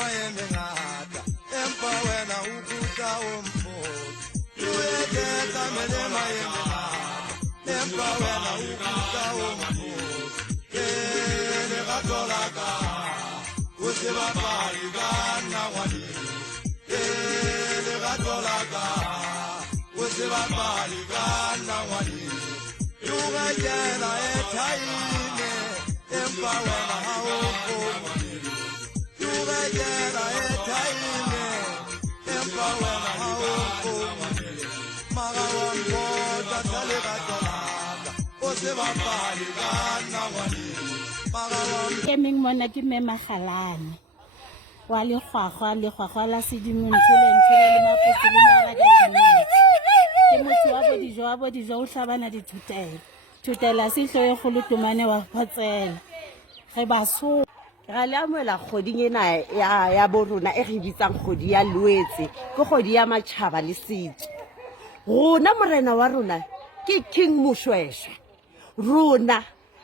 melema e mengata empa wena o kuta o mpotse ueketla melema e mengata empa wena o kuta o mpotse lerato la ka o se bapale ka nna ngwane lerato la ka o se bapale ka nna ngwane ueketla e thaine empa wena ha o kgone ueketla e thaine empa wena ha o kgone mara wa mpotsa tsa lerato la ka o se bapale ka nna ngwane mara wa Kemeng mona ke me Magalane wa legwagwa la Sedimonthole le mapotse le maraka ke motho wa bodijo o hlabana thutela sehlo e kgolo tumane wa photsela re baso ra le amoela kgoding ena ya borona e re bitsang kgodi ya Loetse ke kgodi ya matjhaba le setso rona morena wa rona ke King Moshweshwe rona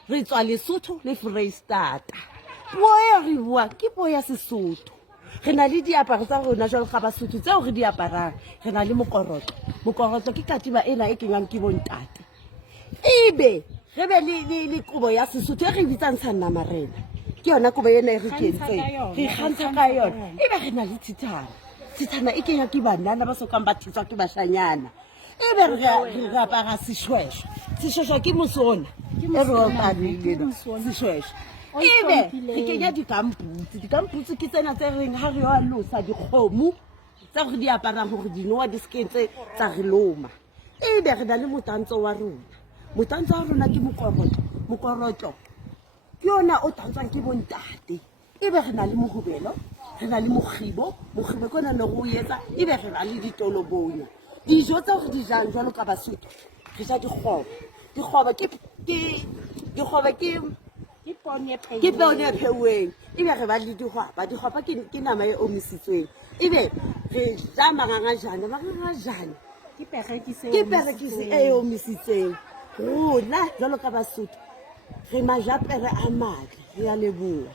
re tswa Lesotho le Freistata puo e re bua ke puo ya Sesotho re na le diaparo tsa rona jwalo ga Basotho tseo re di aparang re na le mokorotlo ke katiba ena e kenywang ke bontate ebe re be le kobo ya Sesotho e re bitsang Sannamarena ke yona kobo ena e re kentseng re ikgantsha ka yona ebe re na le tshithana e kenywa ke banana ba sokang ba thitswa ke bashanyana ebe re apara seshweshwe ke mosona e re otarilena seshweshwe ebe re kenya dikamputse ke tsena tse reng ha re yo losa dikgomo tsa gore di aparang gore dinoa di sekentse tsa re loma ebe re na le motantsho wa rona ke mokorotlo ke yona o tantswang ke bontate ebe re na le mohobelo re na le mokgibo kona no go etsa ebe re na le ditolobonya dijo tsa gore di jang jwalo ka Basotho re ja dikgobe ke pone e pheuweng ebe re ba le dihwapa ke nama e omisitsweng ebe re ja mangangajane ke perekise e omisitsweng rona jwalo ka Basotho re majapere a matle re a leboha